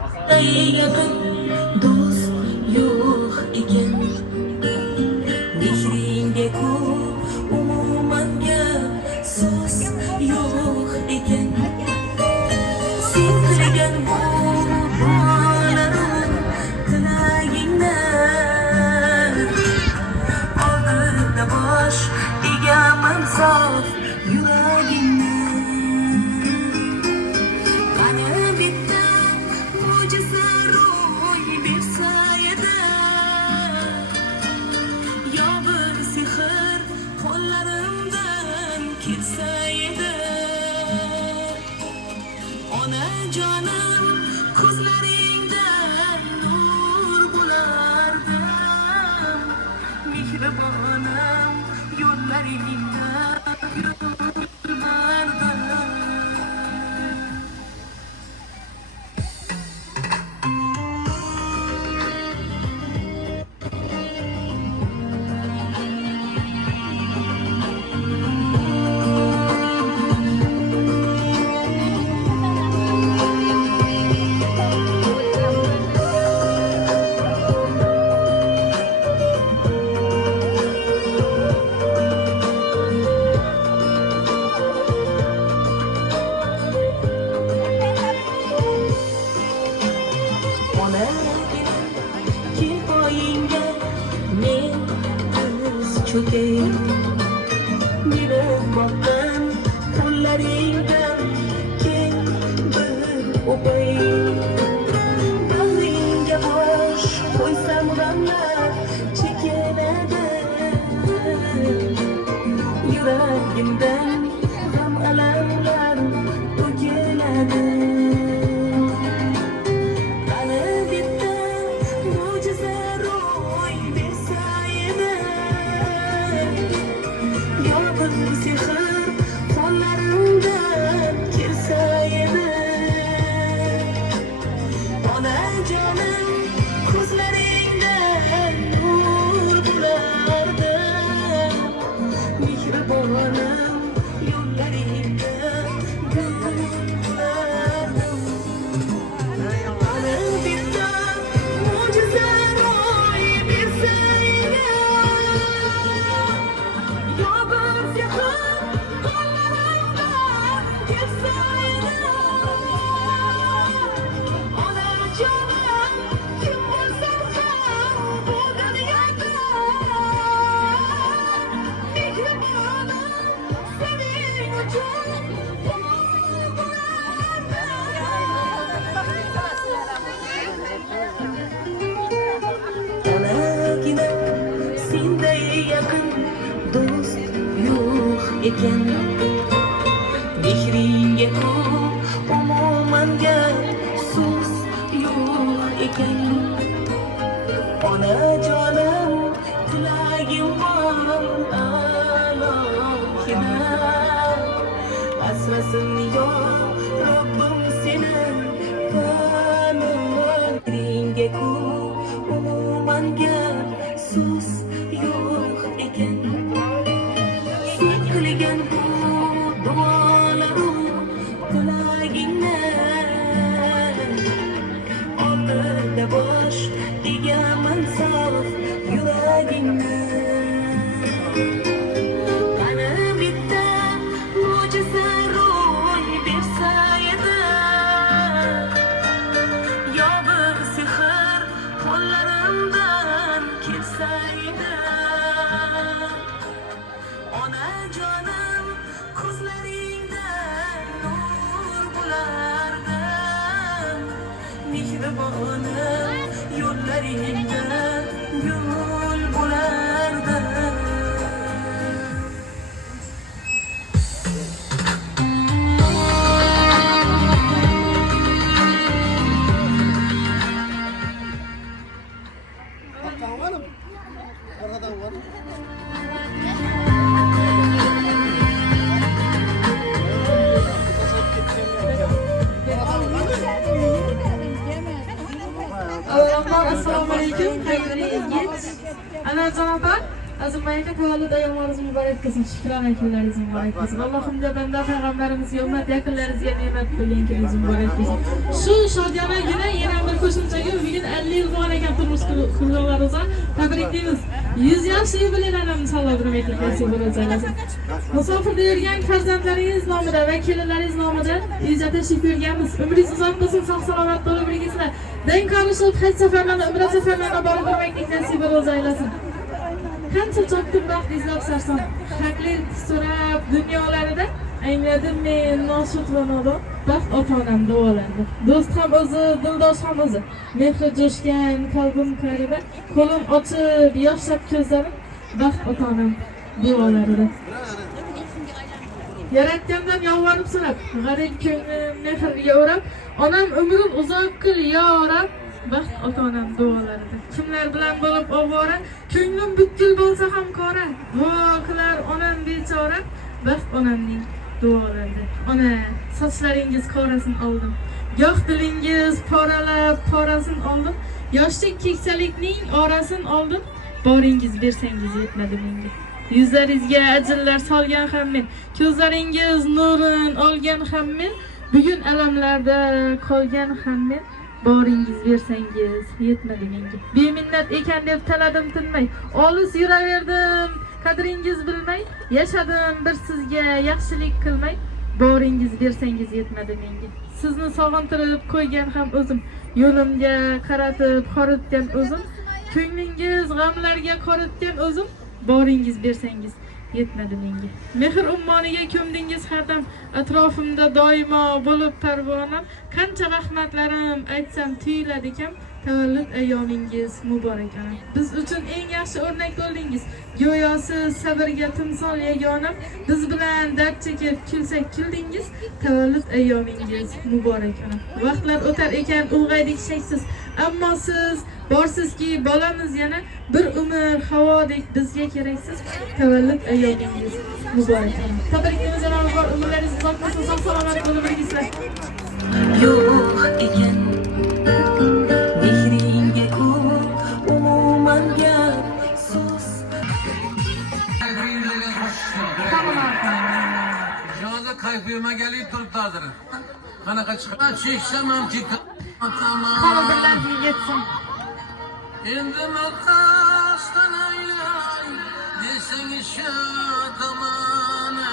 yaqin do'st yo'q ekan, mehringga-ku umuman gap so'z yo'q ekan. Sen tilagan bu duolarim tilagingdan, oldinda bosh egaman sof yuragingdan. Qani bitta mo'jiza ro'y bersa edi, yo bir sehr qo'llarimdan kelsa edi. Onajonim ko'zlaringdan nur bo'lardim, mehribonim yo'llaringda yurardim. Kel poyingga men tiz cho'kay, bilib boqqan qo'llaringdan keng bir o'pay. Bag'ringga bosh qo'ysam g'amlar chekinadi, yuragimdan g'am alamlar to'kiladi. Sehr qo'llarimdan kelsa edi, onajonim ko'zlaringdan nur bo'lardim, mehribonim yo'llaringda gul bo'lardim. Qani bitta mo'jiza ro'y bersa edi, yo bir sehr qo'llarimdan kelsa edi. Onajonim kim bo'lsam ham bu dunyoda, mehribonim sening uchun onagina senday yaqin do'st yo'q ekan, mehringga-ku umuman gap so'z yo'q ekan. Onajonim tilagim bor alohida, asrasin yo Robbim seni mehringga-ku umuman gap so'z yo'q ekan. Sen qilgan bu duolarim tilagingdan, oldinda bosh egaman sof yuragingdan. Qani bitta mo'jiza ro'y bersa edi, yo bir sehr qo'llarimdan kelsa edi. Onajonim ko'zlaringdan nur bo'lardim, mehribonim yo'llaringda gul bo'lardim. Assalomu alaykum. Ana janobat, azizlarga tavallud ayyomingiz muborak bo'lsin. Shukrona kunlaringiz muborak bo'lsin. Allohim jabanda payg'ambarimizga ummat yaqinlaringizga ne'mat qo'ying, muborak bo'lsin. Shu shodiyona yana qo'shimchaga bugun 50 yil bo'lgan ekan turmush qurganlaringizga tabriklaymiz. 100 yosh yubileylarni inshaalloh bir metin nasib bo'lsin. Musofirda yurgan farzandlaringiz nomidan va kelinlaringiz nomidan uyga tashrif buyurganmiz. Umringiz uzoq bo'lsin, sog' salomat bo'lib birgaysizlar. Deng qarishib haj safarlarni, umra safarlarni borib o'tmaklik nasib bo'lsin. Qancha chopdim vaqt izlab sarson. Haqlik so'rab dunyolarida angladim men noshud va nodon. Baxt ota-onam duolandi. Do'st ham o'zi, dildosh ham o'zi. Mehri jo'shgan qalbim qarida, qo'lim ochib, yoshlab ko'zlarim. Baxt ota-onam duolarida. Yaratgandan yolvorib so'rab, g'arib ko'nglim mehrga o'rab, onam umrim uzoq qil ya Rab. Baxt ota-onam duolarida. Kimlar bilan bo'lib ovora, ko'nglim butkul bo'lsa ham qora. Duo qilar onam bechora. Baxt onamning duolarida. Ona, sochlaringiz qorasin oldim. Goh dilingiz poralab, porasin oldim. Yoshlik keksalikning orasin oldim. Boringiz bersangiz yetmadi menga. Yuzlaringizga ajinlar solgan ham men, ko'zlaringiz nurin olgan ham men, bugun alamlarda qolgan ham men. Boringiz bersangiz yetmadi menga. Beminnat ekan deb taladim tinmay, olis yuraverdim, qadringiz bilmay, yashadim bir sizga yaxshilik qilmay. Boringiz bersangiz yetmadi menga. Sizni sog'intirib qo'ygan ham o'zim, yo'limga qaratib qoritgan o'zim, ko'nglingiz g'amlarga qoritgan o'zim. Boringiz bersangiz yetmadi menga. Mehr ummoniga ko'mdingiz har dam, atrofimda doimo bo'lib parvonam. Qancha rahmatlarim aytsam tuyuladi kam. Tavallud ayyomingiz muborak ana. Biz uchun eng yaxshi o'rnak bo'ldingiz. Go'yo siz sabrga timsol yagonam. Biz bilan dard chekib kulsak kuldingiz. Tavallud ayyomingiz muborak ana. Vaqtlar o'tar ekan ulg'aydik shaksiz, ammo siz borsizki bolamiz yana bir umr havodek bizga keraksiz. Tavallud ayyomingiz muborak ana. Tabriklaymiz janob bor, umrlaringiz uzoq bo'lsin, sog' salomat bo'lib birgaysizlar. Yo'q ekan mehringga ko'p umuman gap so'z. Yo'qsa kayfiyatga kelib turibdi hozir. Qanaqa chiqib cheksam Qani birlarga yetsin. endi maqtasdan aylay desang shu tomonaman.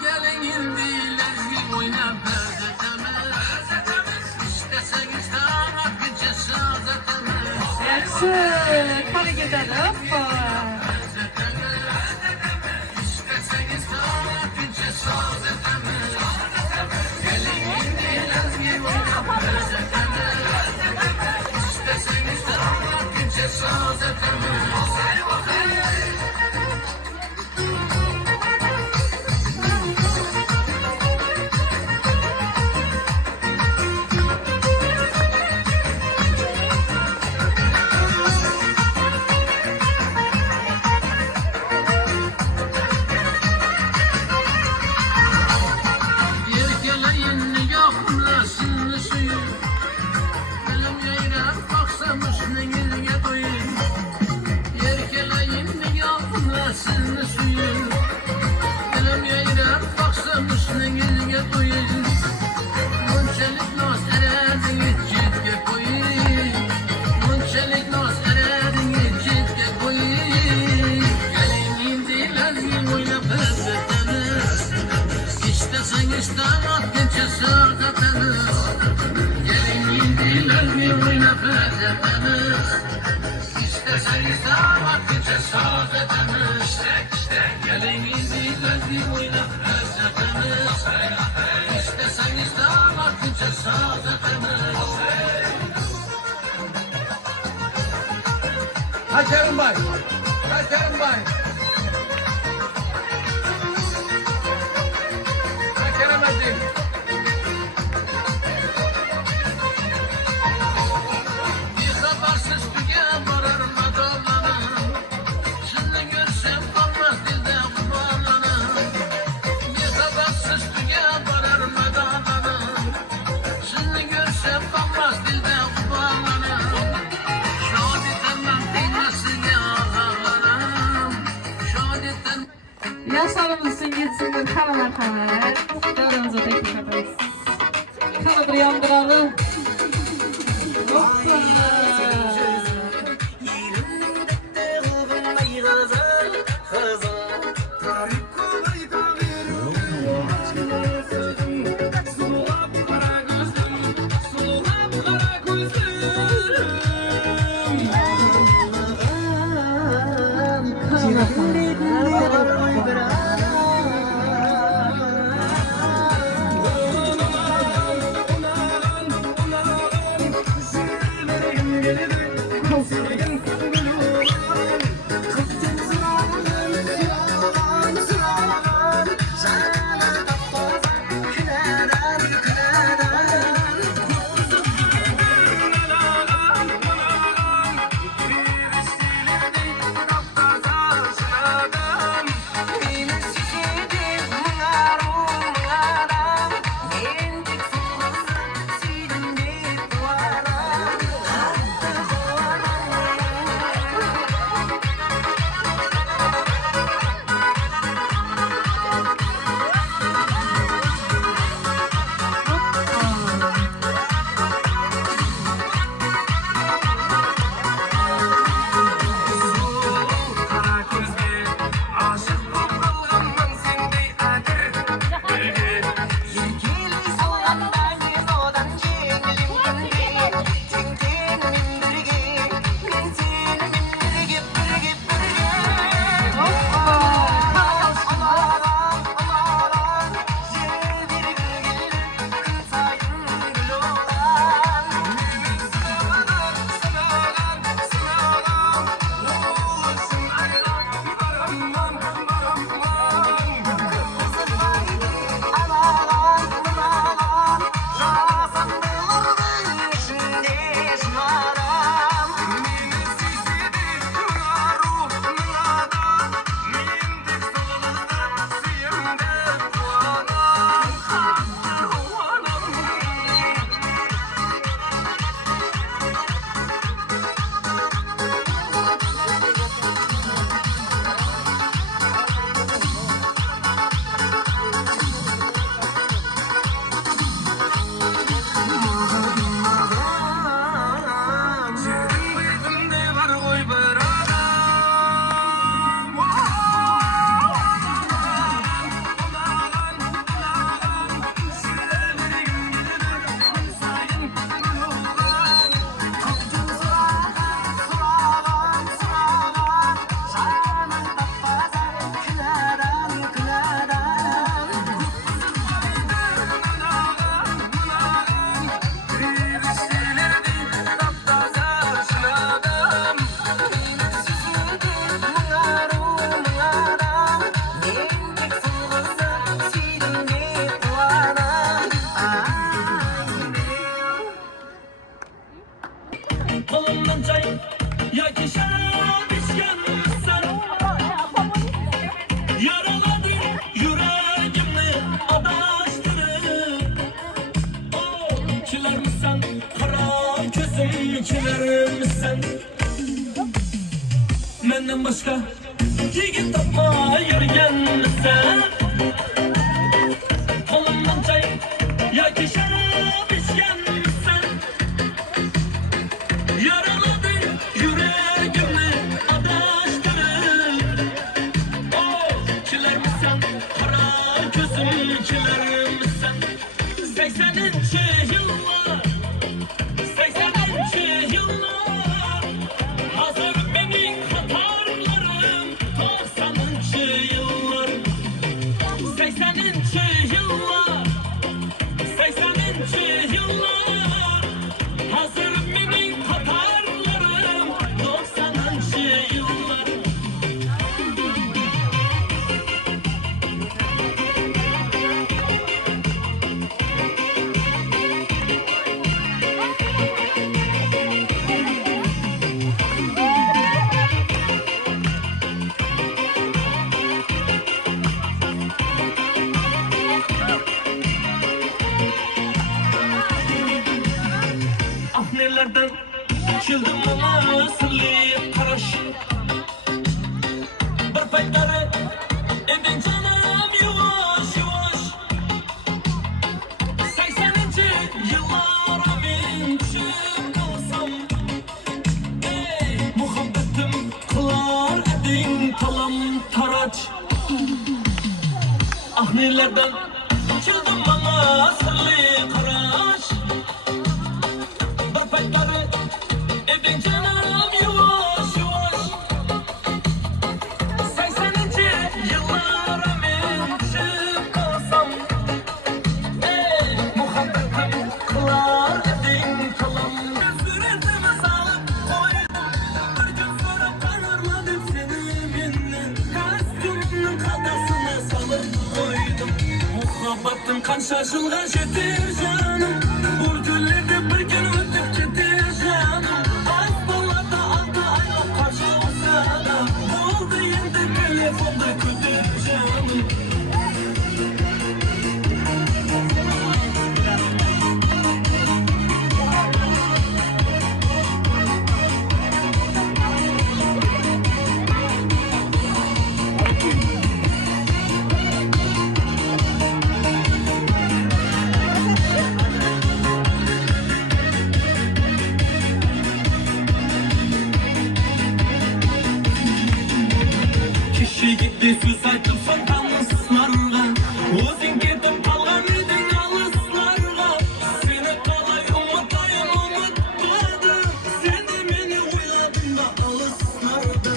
Keling endi lazgi o'ynab bezatamiz. İstesangiz tamatguncha sozatamiz. Yaxshi, qani ketadi. Hoppa. İstesangiz tamatguncha sozatamiz. Keling endi lazgi o'ynab bezatamiz. İstesangiz tamatguncha sozatamiz. Hakerim Bay. Hakerim Bay. Hakerim Aziz. Bir habersiz tüge varar madallanım. Şimdi görsem kalmaz dilde kumarlanım. Bir habersiz tüge varar madallanım. Şimdi görsem kalmaz dilde kumarlanım. Yaşlarımızın gitsinler, kanalar. Davranıza teklif ederiz. Kanı bir yandıralım. Menden başka yigit tapma yürüyensen kolumdan çay yoki şarap içgensen yaraladı yüreğimi adaştırır. Oh, kiler misin kara gözüm kiler misin 80'inci yıllar 80'inci yıllar hazır benim hatarlarım 90'ıncı yıllar 80'inci yıllar 80'inci yıllar hazır benim hatarlarım 90'ıncı yıllar. Ah nelerden çıldım ama sırlı karaş bir paytları edin canım yavaş yavaş 80'inci yıllara bin çıkılsın nelerden çıldım bana sırlı karaş. Bir paytları edin canım yavaş yavaş. 80'inci yıllara men düşüp kalsam, muhabbetim kılar edin kalam. Suretime sağlık koydum, bir gün sonra kanarmadım seni benden. Kastımın kadasına salıp koydum. Muhabbetim kan şaşılgan şetir canım. Burcularda bir gün ötüp ketir canım. Asbalarda 6 aylık karşı olsa da oldu endi telefonda kötü canım. Kişi gitti söz aytıp son tanışlarga. Özün ketip kalgan edin alıslarga. Seni kalay umutayım umutmadım. Sen de meni oyladın da alıslarda.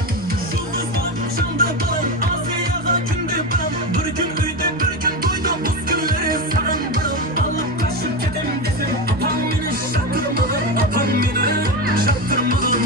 Жұлдызлар жанды балам, Азияға күнде барам. Bir gün үйде, bir gün тойда, бос күндері саған барам. Алып қашып кетем десем, апам мені шақырмаған, апам мені шақырмаған.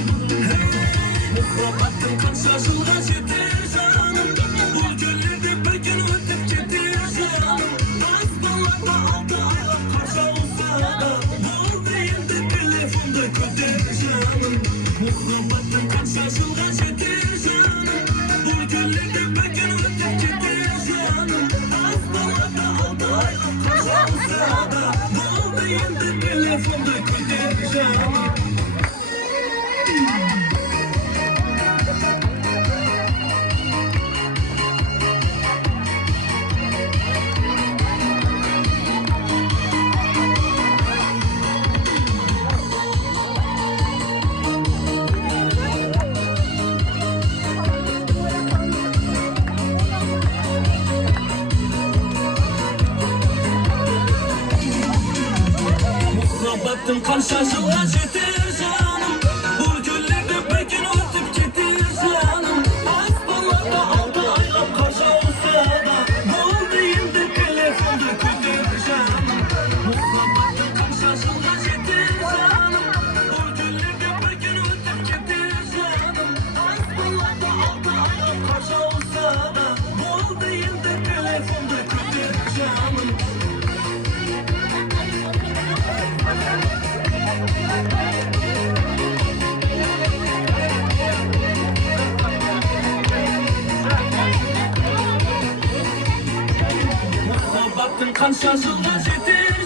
Muhabbetim kanша жылға жетер жаным. Бұл күндерде bir gün өтіп кетер жаным. Аспанларда 6 айлық қарша болса да болды енді телефонды көтер жаным. Muhabbetim kanша жылға жетер жаным. Бұл күндерде bir gün өтіп кетер жаным. Аспанларда 6 айлық қарша болса да болды енді телефонды көтер жаным. Muhabbetim kanша жылға жетер жаным. Бұл күндерде bir gün өтіп кетер жаным. Аспанларда 6 айлық қарша болса да болды енді телефонды көтер жаным. Muhabbetim kanша жылға жетер жаным. Бұл күндерде bir gün өтіп кетер жаным. Аспанларда 6 айлық қарша болса да болды енді телефонды көтер жаным. Muhabbetim kanша жылға жетер